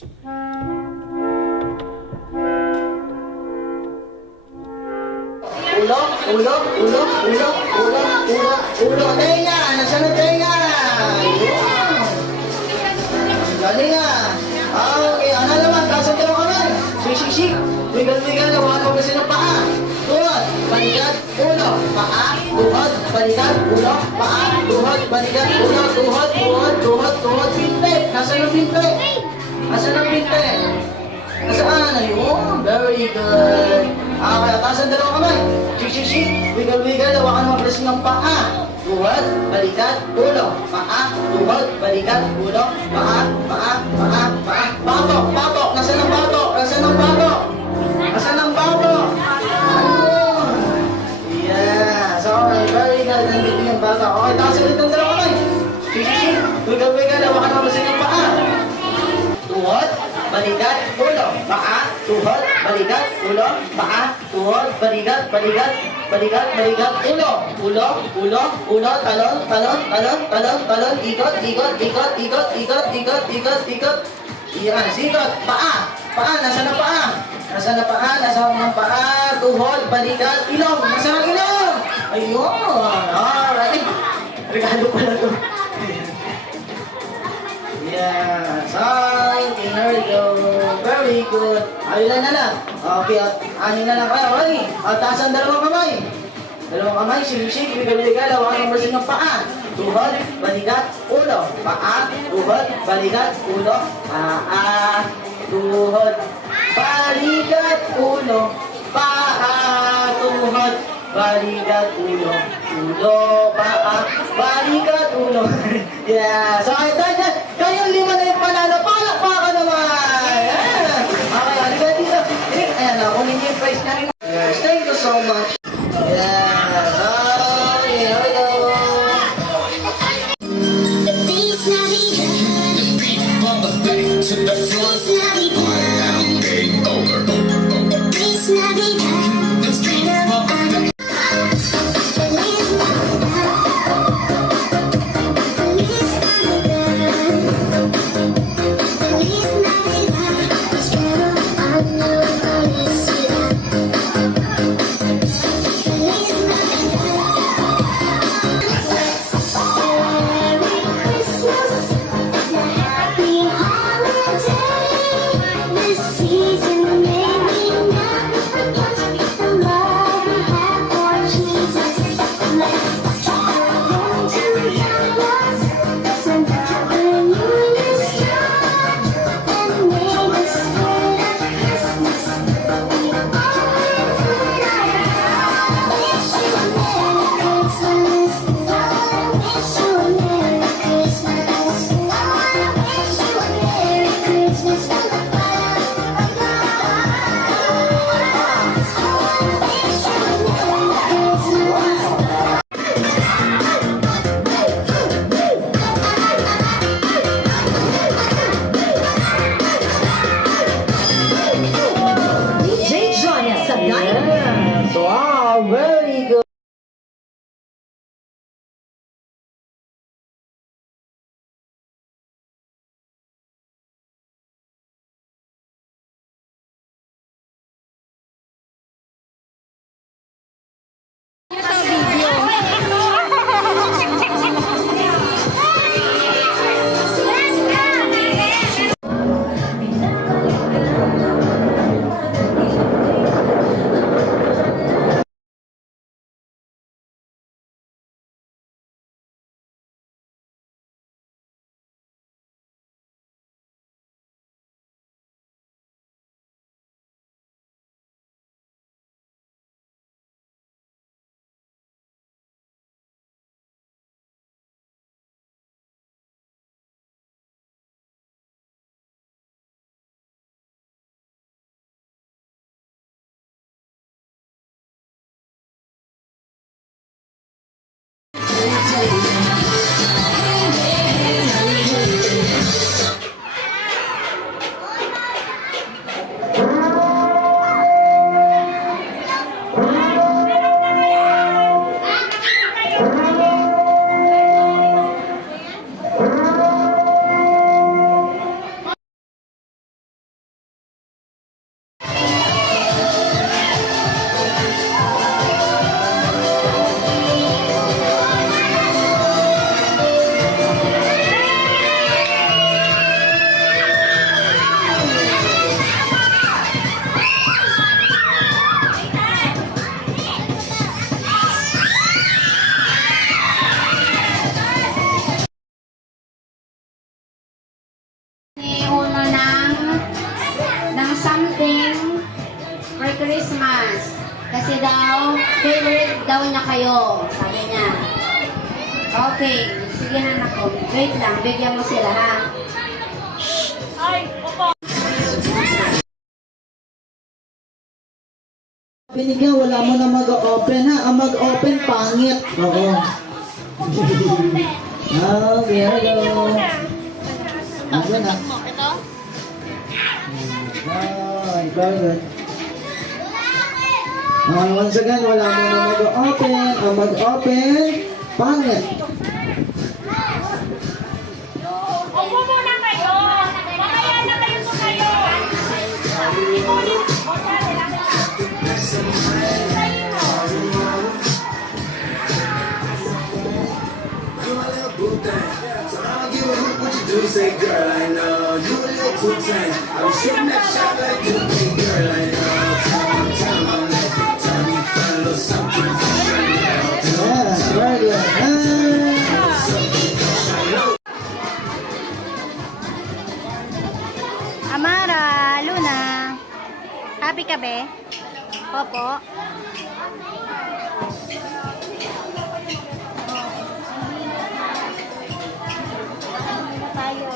Ulo, ulo, ulo, ulo, ulo, ulo, ulo. Tenga! Nasaan ang tenga? Ayun. Galing ah. Okay, ano naman? Tasan ka lang kamay. Shik. Wiggle. Hawakan mo kasi ng paa. Tuhod, balikat, ulo, paa, tuhod, balikat, ulo, paa, tuhod, balikat, ulo, tuhod, pinte. Nasaan ang pinte? Nasaan ang pinte? Nasaan? Ayun. Very good. Okay, tasan dalawang kamay. Shik. Wiggle. Hawakan mo kasi ng paa. Tuhod, balikat, ulo, paa, tuhod, balikat, ulo, paa. Bato. Nasaan ang bato? Nasaan ang bato? Ayun. Yes. Okay, very good. Nandito yung bato. Okay, taas ulit ng dalawang kamay. Shik. Wiggle. Hawakan mo kasi ng paa. Tuhod, balikat, ulo, paa, tuhod, balikat, ulo, paa, tuhod, balikat, ulo, talon, ikot, yan, sikot, paa, nasa na paa, tuhod, balikat, ilong, nasa na ilong, ayun, alright, regalo pala to. Yes, okay, there we go. Very good. Ayun na lang. Okay, anin na lang kayo. Okay, taas ang dalawang kamay. Shake, wiggle. Hawakan mo ng paa. Tuhod, balikat, ulo. Paa, tuhod, balikat, ulo. Paa, tuhod, balikat, ulo. Paa, tuhod, balikat, ulo. Paa, balikat, ulo. Yeah, so kayong lima na yung panalo. Palakpakan naman. Ayan. Okay, halika dito. Ayan, kunin niyo yung prize namin. Yes, thank you so much. Yes, okay, here we go. To the floor. Game over. Christmas. Kasi daw, favorite daw niya kayo. Sabi niya. Okay. Sige anak ko. Wait lang. Bigyan mo sila ha. Binigyan, wala mo na mag-open ha. Ang mag-open, pangit. Oo. Oh, there we go. Ano na? Oh, very good. Okay, once again, wala mo na mag-open. Ang mag-open, pangit. Opo muna kayo. Mamaya na kayo tumayo. Ipunin. O, dali lang. Tayo mo. You a little boo thing. So I don't give a hoot what you do. Say, girl, I know you a little too tame. I was shooting that shot like you, big girl, I know. Time I'm like, tell me you find a little something fresh right now. Yes, very good. Amara, Luna. Happy ka be? Opo. Tayo.